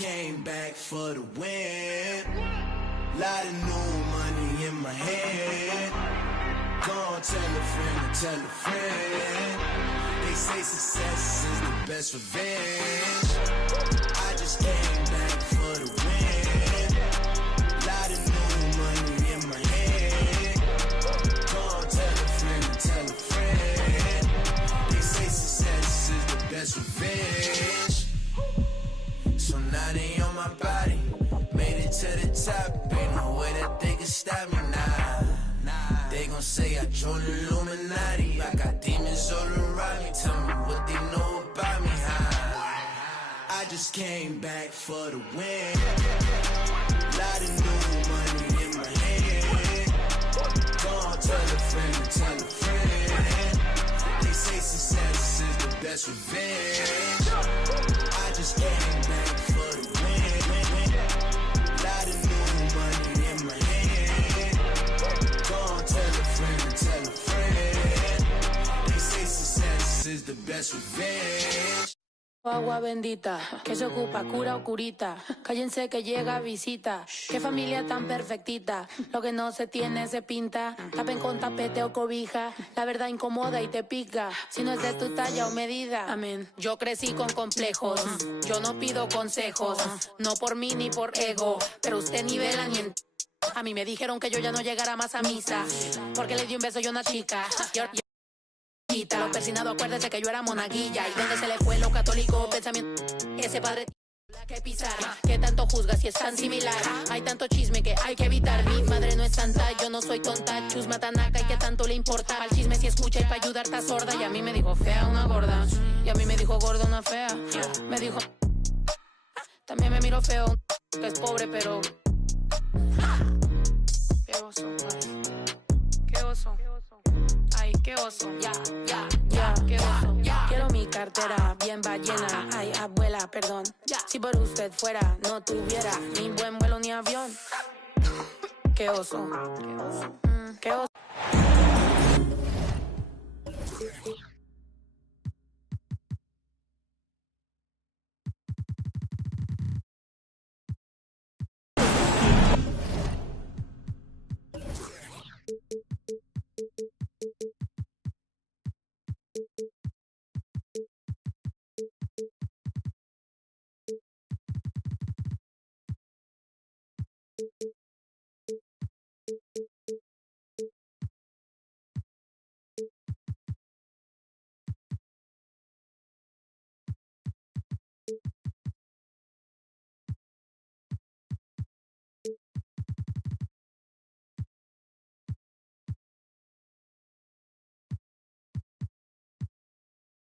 came back for the win. Lot of new money in my hand. Gonna tell a friend to tell a friend. They say success is the best revenge. I just came back for the win. Lot of new money in my hand. Gonna tell a friend to tell a friend. They say success is the best revenge. So now they on my body. Made it to the top. Ain't no way that they can stop me now. They gon' say I joined the Illuminati. I got demons all around me. Tell me what they know about me, huh? I just came back for the win. Lot of new money in my hand. Gonna tell a friend to tell a friend. They say success is the best revenge. I just came back for the win. Lot of new money in my hand. Gonna tell a friend to tell a friend. They say success is the best revenge. Agua bendita, que se ocupa, cura o curita. Cállense que llega visita. Qué familia tan perfectita. Lo que no se tiene se pinta. Tapen con tapete o cobija. La verdad incomoda y te pica. Si no es de tu talla o medida. Amén. Yo crecí con complejos. Yo no pido consejos. No por mí ni por ego. Pero usted nivela ni en... A mí me dijeron que yo ya no llegara más a misa. Porque le di un beso yo a una chica. Lo persinado, acuérdese que yo era monaguilla. Y donde se le fue lo católico pensamiento. Ese padre la que pisar. Que tanto juzga si es tan similar. Hay tanto chisme que hay que evitar. Mi madre no es santa, yo no soy tonta. Chusma tanaca y que tanto le importa. Al chisme si escucha y para ayudar está sorda. Y a mí me dijo fea una gorda. Y a mí me dijo gorda una fea. Me dijo también me miró feo. Que es pobre pero qué oso, ay. Qué oso. Ay, qué oso, ya, qué oso. Quiero mi cartera bien ballena. Ay, abuela, perdón. Si por usted fuera, no tuviera ni buen vuelo ni avión. Qué oso, qué oso.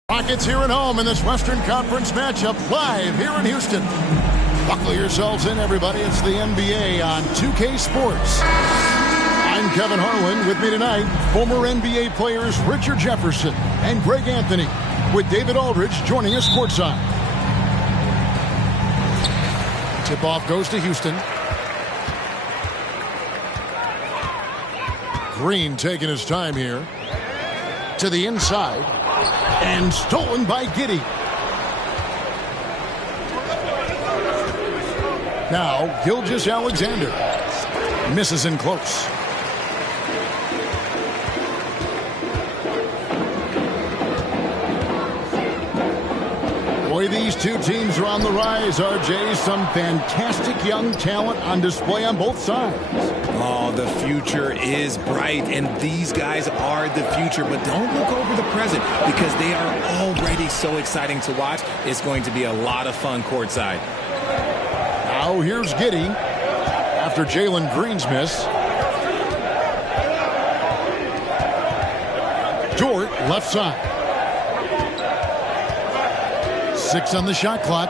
Rockets here at home in this Western Conference matchup live here in Houston. Buckle yourselves in, everybody. It's the NBA on 2K Sports. I'm Kevin Harlan. With me tonight, former NBA players Richard Jefferson and Greg Anthony, with David Aldridge joining us courtside. Tip-off goes to Houston. Green taking his time here. To the inside. And stolen by Giddey. Now, Gilgeous-Alexander. Misses in close. Boy, these two teams are on the rise, RJ. Some fantastic young talent on display on both sides. Oh, the future is bright, and these guys are the future. But don't look over the present, because they are already so exciting to watch. It's going to be a lot of fun courtside. Now here's Giddey after Jalen Green's miss. Dort left side. 6 on the shot clock.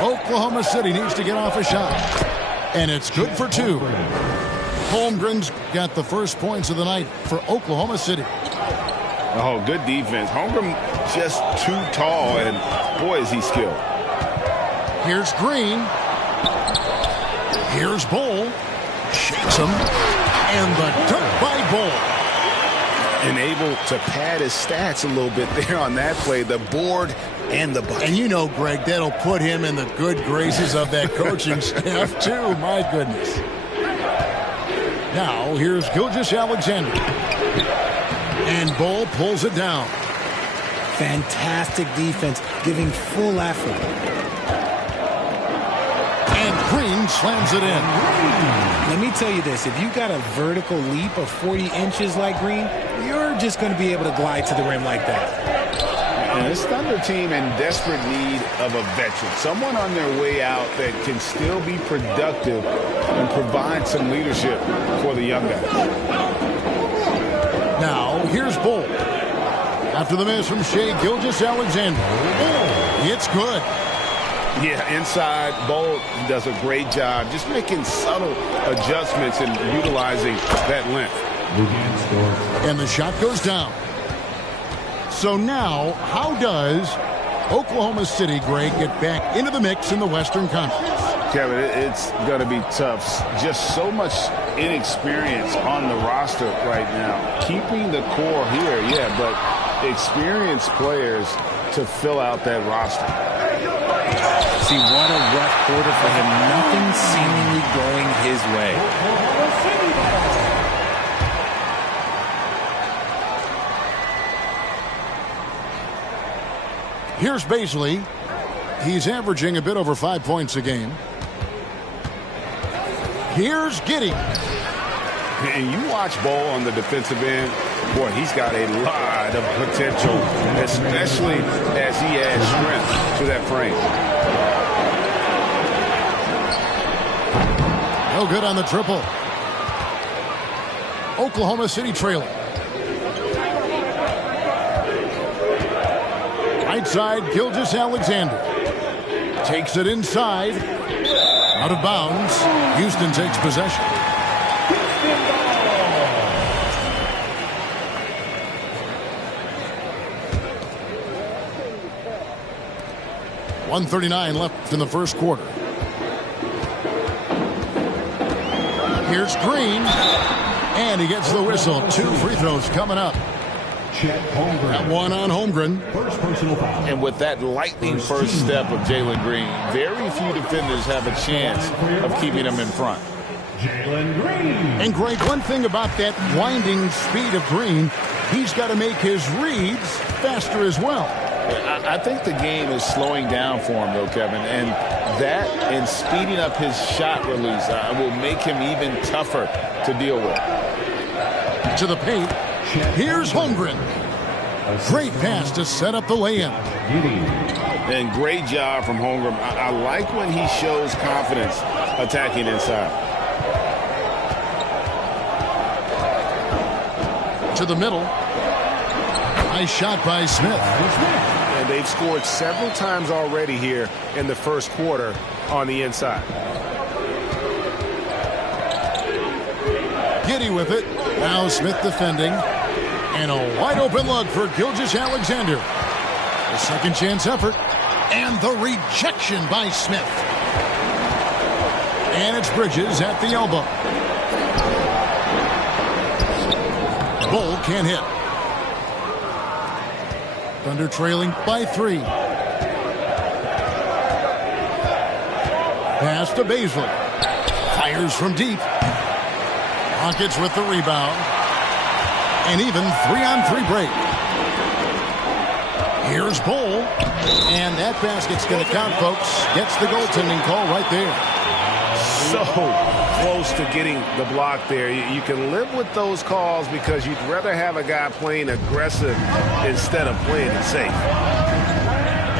Oklahoma City needs to get off a shot. And it's good for 2. Holmgren's got the first points of the night for Oklahoma City. Oh, good defense. Holmgren just too tall, and boy, is he skilled. Here's Green. Here's Bull. Shakes him. And the dunk by Bull. and able to pad his stats a little bit there on that play. The board and the bucket. And you know, Greg, that'll put him in the good graces of that coaching staff, too. My goodness. Now, here's Gilgeous-Alexander. And Bull pulls it down. Fantastic defense, giving full effort. And Green slams it in. Let me tell you this, if you got a vertical leap of 40 inches like Green, you're just going to be able to glide to the rim like that. And this Thunder team in desperate need of a veteran, someone on their way out that can still be productive and provide some leadership for the young guys. Now, here's Bull. After the miss from Shai Gilgeous-Alexander. It's good. Yeah, inside, Bull does a great job just making subtle adjustments and utilizing that length. And the shot goes down. So now, how does Oklahoma City, Greg, get back into the mix in the Western Conference? Kevin, it's going to be tough. Just so much inexperience on the roster right now. Keeping the core here, yeah, but experienced players to fill out that roster. See, what a rough quarter for him. Nothing seemingly going his way. Here's Baisley. He's averaging a bit over 5 points a game. Here's Giddey. And you watch Bull on the defensive end, boy, he's got a lot of potential, especially as he adds strength to that frame. No good on the triple. Oklahoma City trailing. Right side, Gilgeous-Alexander. Takes it inside. Out of bounds. Houston takes possession. .139 left in the first quarter. Here's Green. And he gets the whistle. 2 free throws coming up. That one on Holmgren. And with that lightning first step of Jalen Green, very few defenders have a chance of keeping him in front. And Greg, one thing about that winding speed of Green, he's got to make his reads faster as well. I think the game is slowing down for him, though, Kevin. And that and speeding up his shot release will make him even tougher to deal with. To the paint. Here's Holmgren. Great pass to set up the lay-in. And great job from Holmgren. I like when he shows confidence attacking inside. To the middle. Nice shot by Smith. And they've scored several times already here in the first quarter on the inside. Giddey with it. Now Smith defending. And a wide open look for Gilgeous-Alexander. A second chance effort. And the rejection by Smith. And it's Bridges at the elbow. Bull can't hit. Thunder trailing by 3. Pass to Baisley. Fires from deep. Rockets with the rebound. And even 3-on-3 break. Here's Bull. And that basket's going to count, folks. Gets the goaltending call right there. So close to getting the block there. You can live with those calls because you'd rather have a guy playing aggressive instead of playing it safe.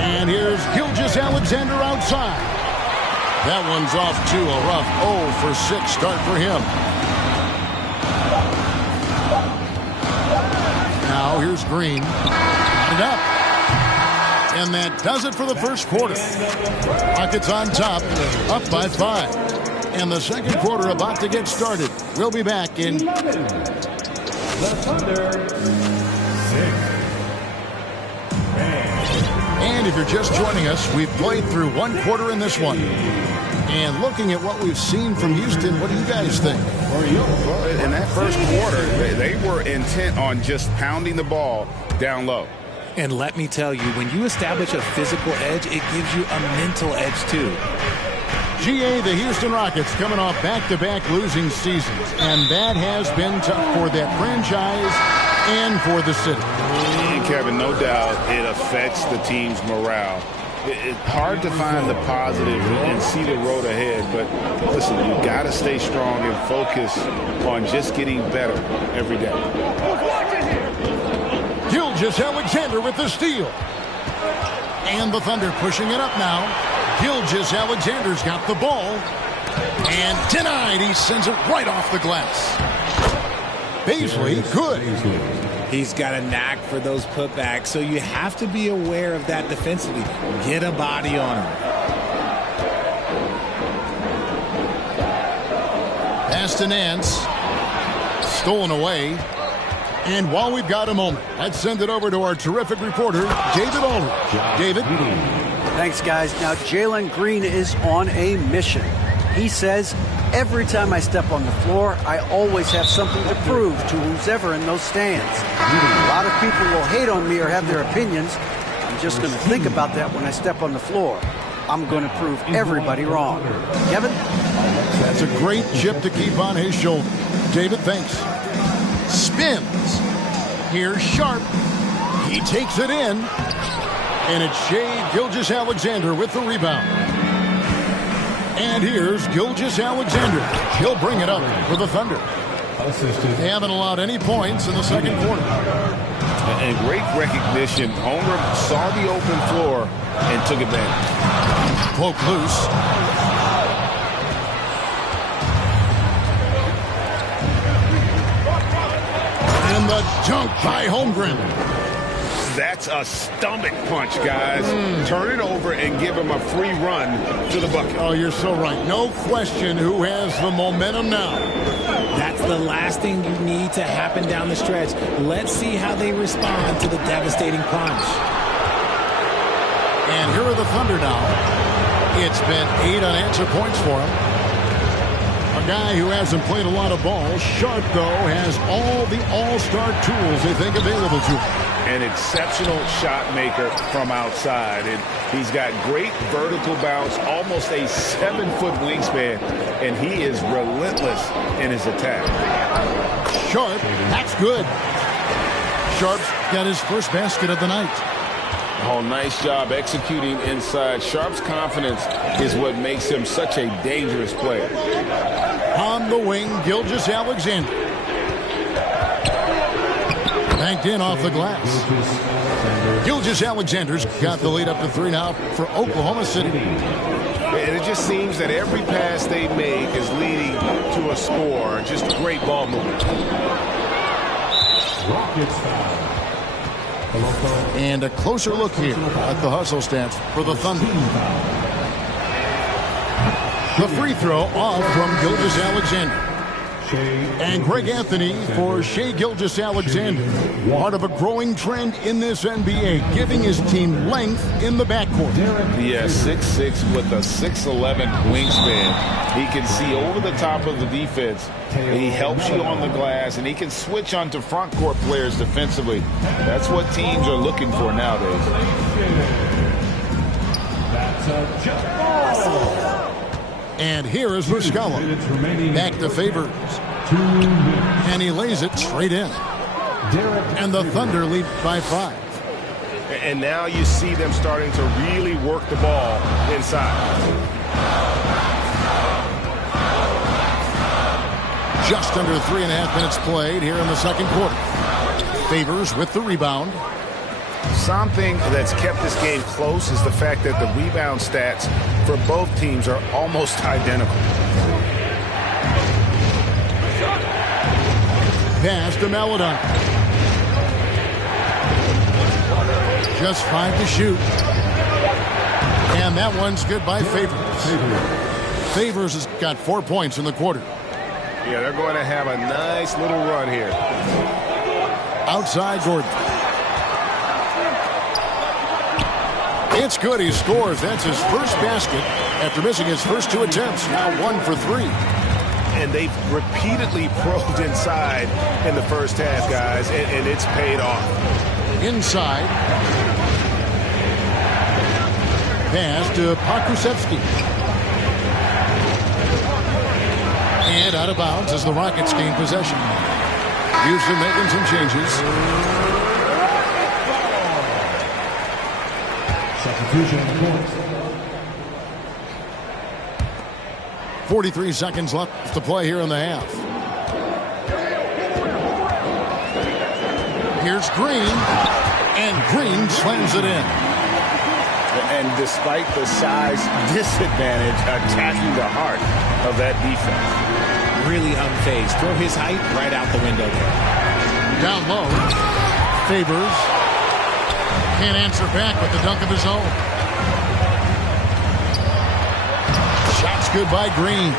And here's Gilgeous-Alexander outside. That one's off to a rough 0-for-6 start for him. Now here's Green. Got it up. And that does it for the first quarter. Rockets on top, up by 5. And the second quarter about to get started. We'll be back in... The Thunder, 6. And if you're just joining us, we've played through one quarter in this one. And looking at what we've seen from Houston, what do you guys think? Well, in that first quarter, they were intent on just pounding the ball down low. And let me tell you, when you establish a physical edge, it gives you a mental edge too. GA, the Houston Rockets coming off back-to-back losing seasons, and that has been tough for that franchise and for the city. And Kevin, no doubt it affects the team's morale. It's hard to find the positive and see the road ahead, but listen, you got to stay strong and focus on just getting better every day. Gilgeous-Alexander with the steal. And the Thunder pushing it up now. Gilgeous-Alexander's got the ball. And denied. He sends it right off the glass. Baisley, good. He's got a knack for those putbacks, so you have to be aware of that defensively. Get a body on him. Pass to Nance. Stolen away. And while we've got a moment, let's send it over to our terrific reporter, David Aldridge. David? Thanks, guys. Now, Jalen Green is on a mission. He says, every time I step on the floor, I always have something to prove to who's ever in those stands. A lot of people will hate on me or have their opinions. I'm just going to think about that when I step on the floor. I'm going to prove everybody wrong. Kevin? That's a great chip to keep on his shoulder. David, thanks. Spins. Here's Sharp. He takes it in. And it's Shai Gilgeous-Alexander with the rebound. And here's Gilgeous-Alexander. He'll bring it up for the Thunder. They haven't allowed any points in the second quarter. And great recognition. Holmgren saw the open floor and took advantage. Poke loose. And the dunk by Holmgren. That's a stomach punch, guys. Turn it over and give him a free run to the bucket. Oh, you're so right. No question who has the momentum now. That's the last thing you need to happen down the stretch. Let's see how they respond to the devastating punch. And here are the Thunder now. It's been 8 unanswered points for him. A guy who hasn't played a lot of ball. Sharp, though, has all the all-star tools they think available to him. An exceptional shot maker from outside. And he's got great vertical bounce, almost a 7-foot wingspan, and he is relentless in his attack. Sharp, that's good. Sharp's got his first basket of the night. Oh, nice job executing inside. Sharp's confidence is what makes him such a dangerous player. On the wing, Gilgeous-Alexander. Banked in off the glass. Gilgeous-Alexander's got the lead up to 3 now for Oklahoma City. And it just seems that every pass they make is leading to a score. Just great ball movement. And a closer look here at the hustle stats for the Thunder. The free throw off from Gilgeous-Alexander. And Greg Anthony for Shai Gilgeous-Alexander. Part of a growing trend in this NBA, giving his team length in the backcourt. Yeah, 6'6" with a 6'11" wingspan. He can see over the top of the defense. And he helps you on the glass, and he can switch onto front court players defensively. That's what teams are looking for nowadays. And here is Muscala. Back to Favors. And he lays it straight in. And the Thunder lead by 5. And now you see them starting to really work the ball inside. Just under 3.5 minutes played here in the second quarter. Favors with the rebound. Something that's kept this game close is the fact that the rebound stats for both teams are almost identical. Pass to Maladon. Just 5 to shoot. And that one's good by Favors. Favors has got 4 points in the quarter. Yeah, they're going to have a nice little run here. Outside Gordon. It's good. He scores. That's his first basket after missing his first 2 attempts. Now 1 for 3. And they've repeatedly probed inside in the first half, guys, and it's paid off. Inside. Pass to Pokusevski. And out of bounds as the Rockets gain possession. Houston making some changes. Substitution points. 43 seconds left to play here in the half. Here's Green. And Green slams it in. And despite the size disadvantage, attacking the heart of that defense. Really unfazed. Throw his height right out the window there. Down low. Favors. Can't answer back with the dunk of his own. Shot's good by Green.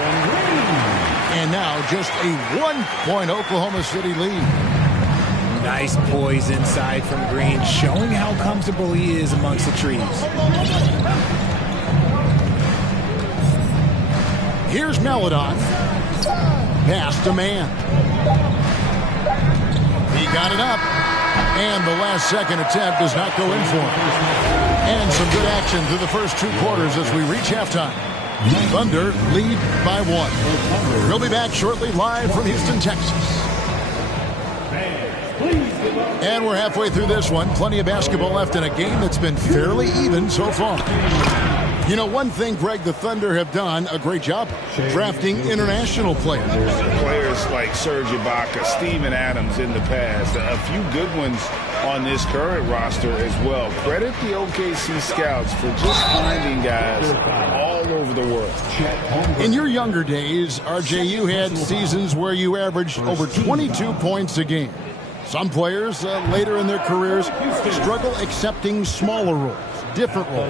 And now just a 1-point Oklahoma City lead. Nice poise inside from Green, showing how comfortable he is amongst the trees. Here's Melodon. Pass to Man. He got it up. And the last second attempt does not go in for him. And some good action through the first 2 quarters as we reach halftime. Thunder lead by 1. We'll be back shortly live from Houston, Texas. And we're halfway through this one. Plenty of basketball left in a game that's been fairly even so far. You know, one thing, Greg, the Thunder have done a great job drafting international players. Players like Serge Ibaka, Steven Adams in the past, a few good ones on this current roster as well. Credit the OKC scouts for just finding guys all over the world. In your younger days, RJ, you had seasons where you averaged over 22 points a game. Some players later in their careers struggle accepting smaller roles, different roles.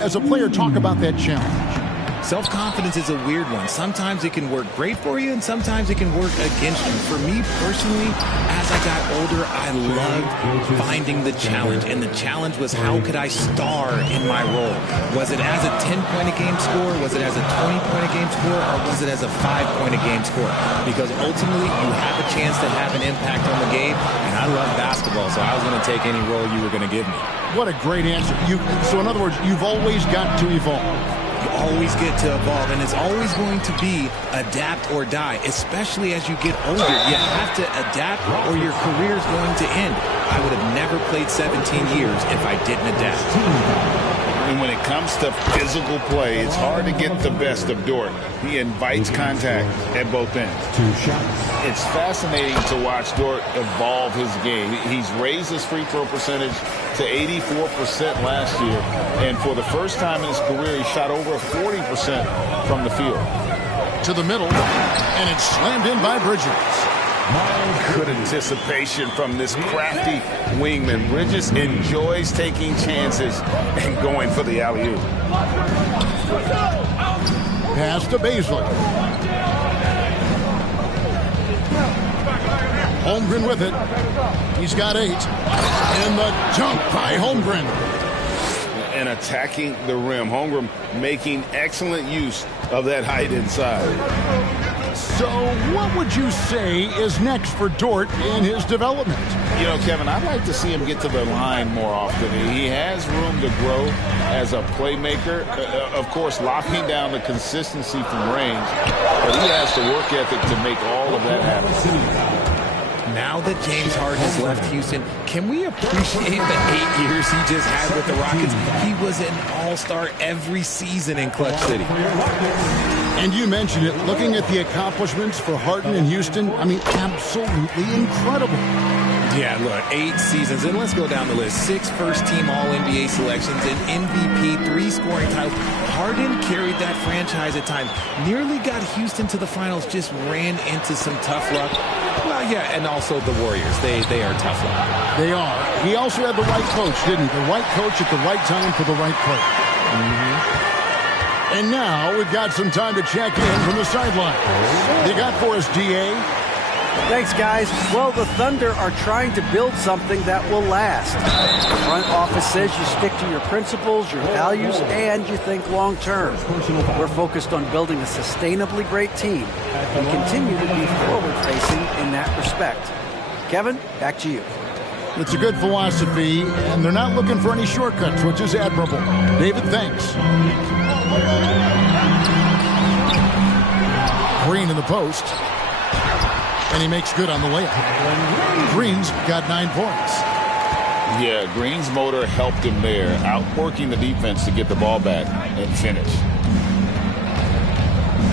As a player, talk about that challenge. Self-confidence is a weird one. Sometimes it can work great for you, and sometimes it can work against you. For me personally, as I got older, I loved finding the challenge. And the challenge was, how could I star in my role? Was it as a 10-point-a-game score? Was it as a 20-point-a-game score? Or was it as a 5-point-a-game score? Because ultimately, you have a chance to have an impact on the game. And I love basketball, so I was going to take any role you were going to give me. What a great answer. So in other words, you've always got to evolve. You always get to evolve, and it's always going to be adapt or die, especially as you get older. You have to adapt or your career is going to end. I would have never played 17 years if I didn't adapt. And when it comes to physical play, it's hard to get the best of Dort. He invites contact at both ends. It's fascinating to watch Dort evolve his game. He's raised his free throw percentage to 84% last year. And for the first time in his career, he shot over 40% from the field. To the middle, and it's slammed in by Bridges. Good anticipation from this crafty wingman. Bridges enjoys taking chances and going for the alley-oop. Pass to Baisley. Holmgren with it. He's got 8. And the dunk by Holmgren. And attacking the rim. Holmgren making excellent use of that height inside. So what would you say is next for Dort in his development? You know, Kevin, I'd like to see him get to the line more often. He has room to grow as a playmaker. Of course, locking down the consistency from range. But he has the work ethic to make all of that happen. Now that James Harden has left Houston, can we appreciate the 8 years he just had with the Rockets? He was an all-star every season in Clutch City. And you mentioned it, looking at the accomplishments for Harden in Houston, I mean, absolutely incredible. Yeah, look, 8 seasons, and let's go down the list. 6 first-team All-NBA selections, an MVP, 3 scoring titles. Harden carried that franchise at times, nearly got Houston to the finals, just ran into some tough luck. Well, yeah, and also the Warriors. They are tough luck. They are. He also had the right coach, didn't he? The right coach at the right time for the right player. And now we've got some time to check in from the sideline. They got for us, D.A. Thanks, guys. Well, the Thunder are trying to build something that will last. The front office says you stick to your principles, your values, and you think long term. We're focused on building a sustainably great team and continue to be forward-facing in that respect. Kevin, back to you. It's a good philosophy, and they're not looking for any shortcuts, which is admirable. David, thanks. Green in the post, and he makes good on the layup. Green's got 9 points. Yeah, Green's motor helped him there, outworking the defense to get the ball back and finish.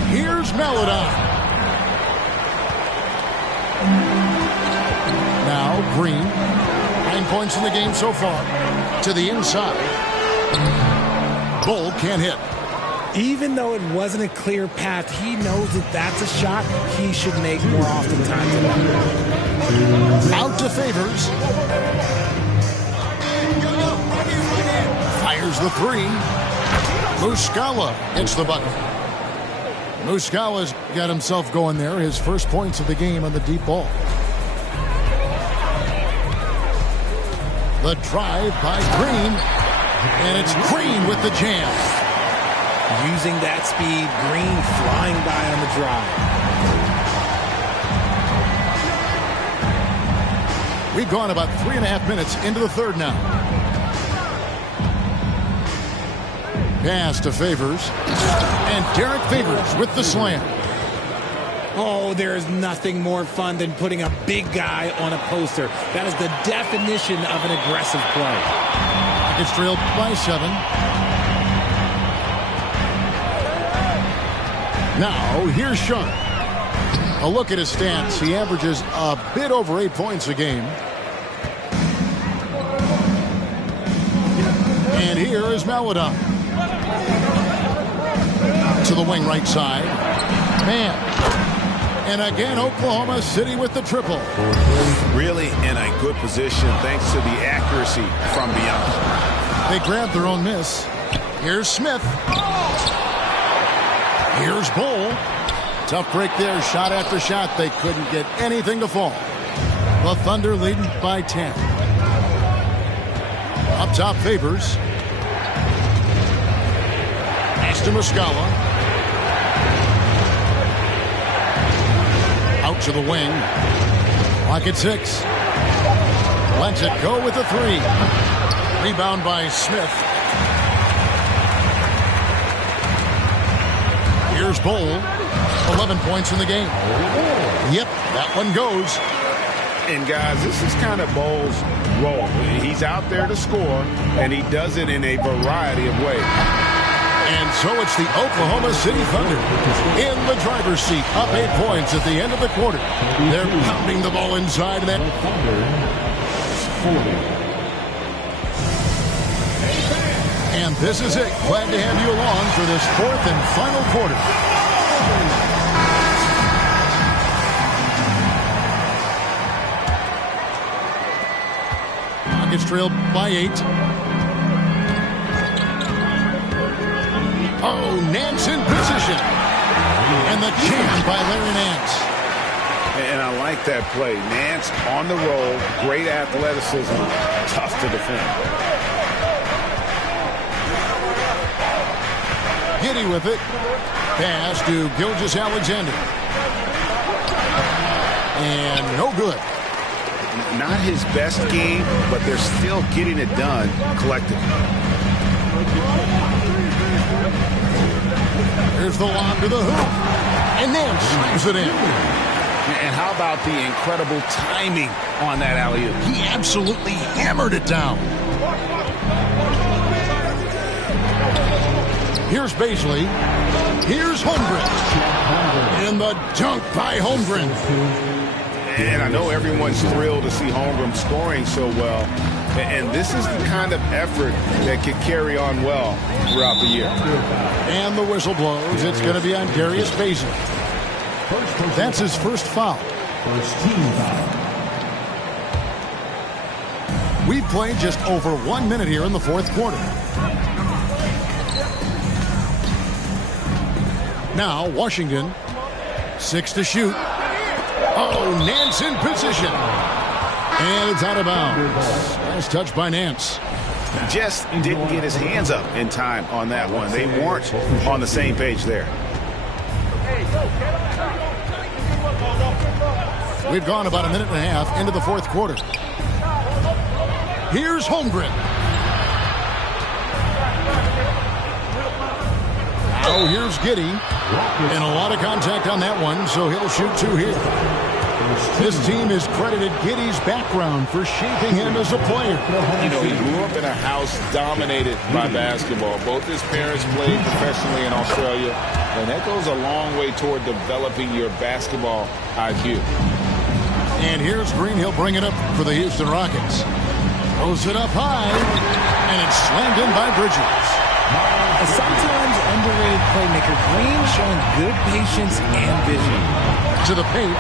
Here's Melodon. Now Green, 9 points in the game so far. To the inside. Bull can't hit. Even though it wasn't a clear path, he knows that that's a shot he should make more often times than not. Out to Favors. Fires the 3. Muscala hits the bucket. Muscala's got himself going there. His first points of the game on the deep ball. The drive by Green. And it's Green with the jam. Using that speed, Green flying by on the drive. We've gone about 3.5 minutes into the third now. Pass to Favors. And Derek Favors with the slam. Oh, there's nothing more fun than putting a big guy on a poster. That is the definition of an aggressive play. It's trailed by 7. Now, here's Sean. A look at his stats. He averages a bit over 8 points a game. And here is Melodon. To the wing right side. Man. And again, Oklahoma City with the triple. Really in a good position thanks to the accuracy from beyond. They grabbed their own miss. Here's Smith. Here's Bull. Tough break there. Shot after shot. They couldn't get anything to fall. The Thunder leading by 10. Up top, Favors. Pass to Muscala. Out to the wing. Clock at 6. Lets it go with the 3. Rebound by Smith. Here's Bull. 11 points in the game. Yep, that one goes. And guys, this is kind of Bull's role. He's out there to score, and he does it in a variety of ways. And so it's the Oklahoma City Thunder in the driver's seat, up 8 points at the end of the quarter. They're pounding the ball inside of that. And this is it. Glad to have you along for this 4th and final quarter. Rockets trailed by 8. Oh, Nance in position. And the jam by Larry Nance. And I like that play. Nance on the roll, great athleticism, tough to defend. Giddy with it. Pass to Gilgeous-Alexander. And no good. Not his best game, but they're still getting it done collectively. Here's the lob to the hoop. And then slams it in. And how about the incredible timing on that alley-oop? He absolutely hammered it down. Here's Baisley. Here's Holmgren. And the dunk by Holmgren. And I know everyone's thrilled to see Holmgren scoring so well. And this is the kind of effort that can carry on well throughout the year. And the whistle blows. It's going to be on Darius Baisley. That's his first foul. First team foul. We've played just over 1 minute here in the 4th quarter. Now, Washington, 6 to shoot. Oh, Nance in position. And it's out of bounds. Nice touch by Nance. Just didn't get his hands up in time on that one. They weren't on the same page there. We've gone about a minute and a half into the fourth quarter. Here's Holmgren. Now here's Giddey. And a lot of contact on that one, so he'll shoot two here. This team has credited Giddey's background for shaping him as a player. You know, he grew up in a house dominated by basketball. Both his parents played professionally in Australia, and that goes a long way toward developing your basketball IQ. And here's Green. He'll bring it up for the Houston Rockets. Throws it up high, and it's slammed in by Bridges. A sometimes underrated playmaker, Green showing good patience and vision. To the paint,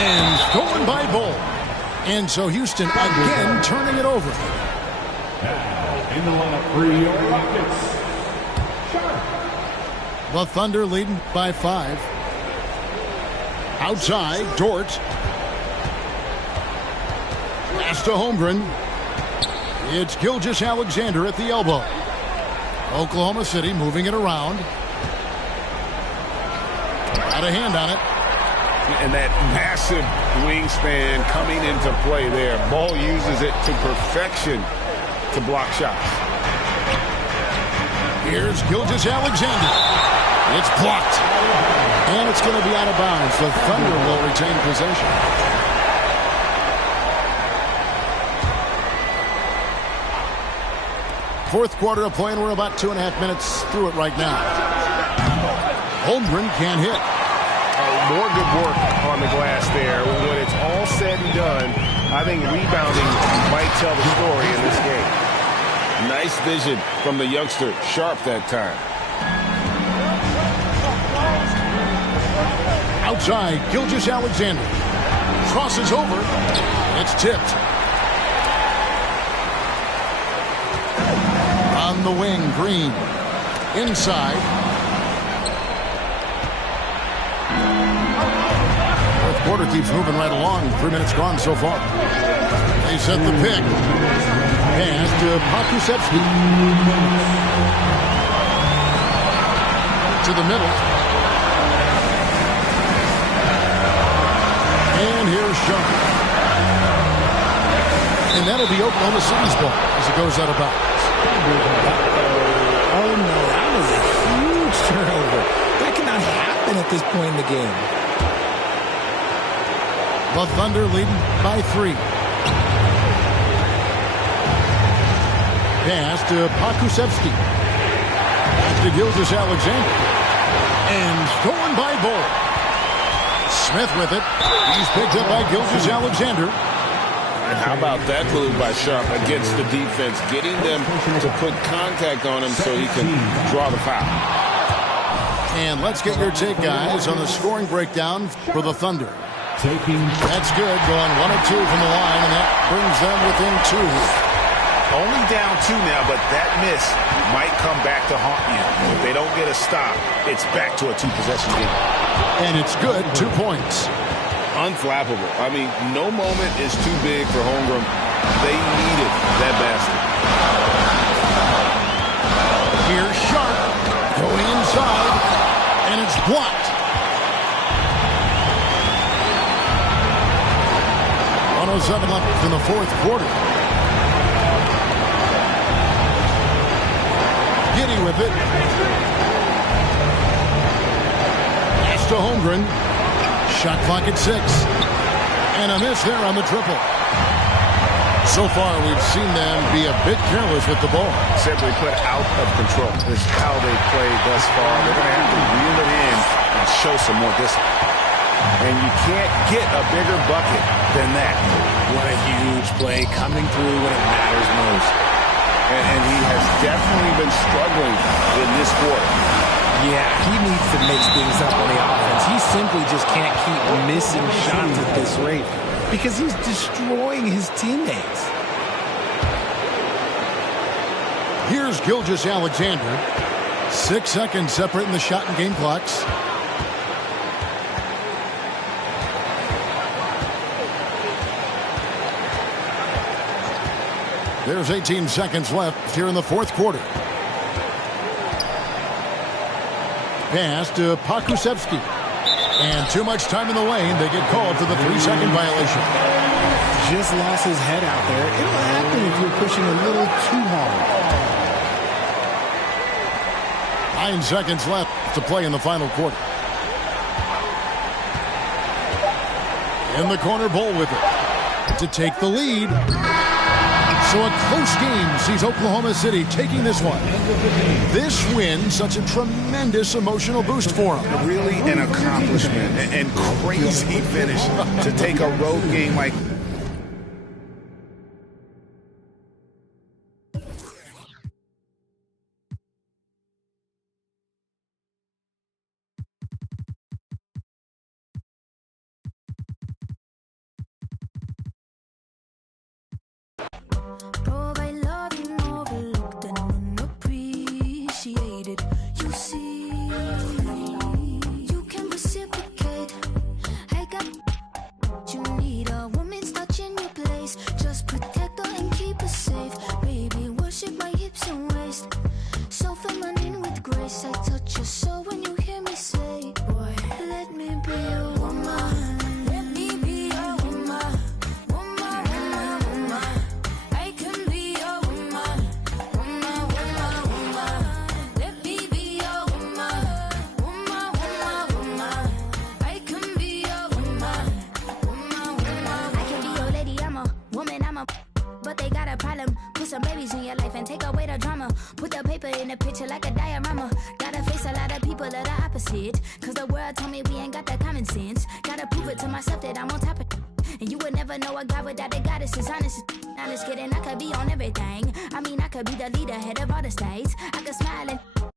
and stolen by Bull. And so Houston again turning it over. Now, in the lineup for your Rockets, The Thunder leading by 5. Outside, Dort. Pass to Holmgren. It's Gilgeous-Alexander at the elbow. Oklahoma City moving it around. Got a hand on it. And that massive wingspan coming into play there. Ball uses it to perfection to block shots. Here's Gilgeous-Alexander. It's blocked. And it's going to be out of bounds. The Thunder will retain possession. Fourth quarter of play, and we're about 2.5 minutes through it right now. Holmgren can't hit. More good work on the glass there. When it's all said and done, I think rebounding might tell the story in this game. Nice vision from the youngster, Sharp, that time. Outside, Gilgeous-Alexander. Crosses over. It's tipped. On the wing, Green. Inside. Fourth quarter keeps moving right along. 3 minutes gone so far. They set the pick. Pass to Pokusevski. To the middle. And here's Sharp. And that'll be Oklahoma City's ball as it goes out of bounds. Oh, no, that was a huge turnover. That cannot happen at this point in the game. The Thunder leading by 3. Pass to Pokusevski. Back to Gilgeous-Alexander. And stolen by Bull. Smith with it. He's picked up by Gilgeous-Alexander. And how about that move by Sharp against the defense, getting them to put contact on him so he can draw the foul. And let's get your take, guys, on the scoring breakdown for the Thunder. That's good, going 1 of 2 from the line, and that brings them within 2. Only down 2 now, but that miss might come back to haunt you. If they don't get a stop, it's back to a 2-possession game. And it's good, 2 points. Unflappable. I mean, no moment is too big for Holmgren. They needed that basket. Here's Sharp going inside, and it's blocked. 1:07 left in the fourth quarter. Giddey with it. Pass to Holmgren. Shot clock at 6. And a miss there on the triple. So far, we've seen them be a bit careless with the ball. Simply put, out of control. This is how they played thus far. They're going to have to reel it in and show some more discipline. And you can't get a bigger bucket than that. What a huge play coming through when it matters most. And he has definitely been struggling in this quarter. Yeah, he needs to mix things up on the offense. He simply just can't keep missing shots at this rate because he's destroying his teammates. Here's Gilgeous-Alexander. 6 seconds separating the shot and game clocks. There's 18 seconds left here in the fourth quarter. Pass to Pakusevsky. And too much time in the lane. They get called for the 3-second violation. Just lost his head out there. It'll happen if you're pushing a little too hard. 9 seconds left to play in the final quarter. In the corner, Bull with it to take the lead. So a close game sees Oklahoma City taking this one. This win, such a tremendous emotional boost for them. Really an accomplishment and crazy finish to take a road game like Provide loving overlooked and unappreciated. You see, you can reciprocate. I got what you need. A woman's touch in your place. Just protect her and keep her safe. Baby, worship my hips and waist. So feminine with grace. I touch your soul when you hear me say, boy, let me be your woman. Let me be your woman. But they got a problem. Put some babies in your life and take away the drama. Put the paper in the picture like a diorama. Gotta face a lot of people that are opposite. Cause the world told me we ain't got that common sense. Gotta prove it to myself that I'm on top of it. And you would never know a guy without a goddess is honest. Honest kidding, I could be on everything. I mean, I could be the leader, head of all the states. I could smile and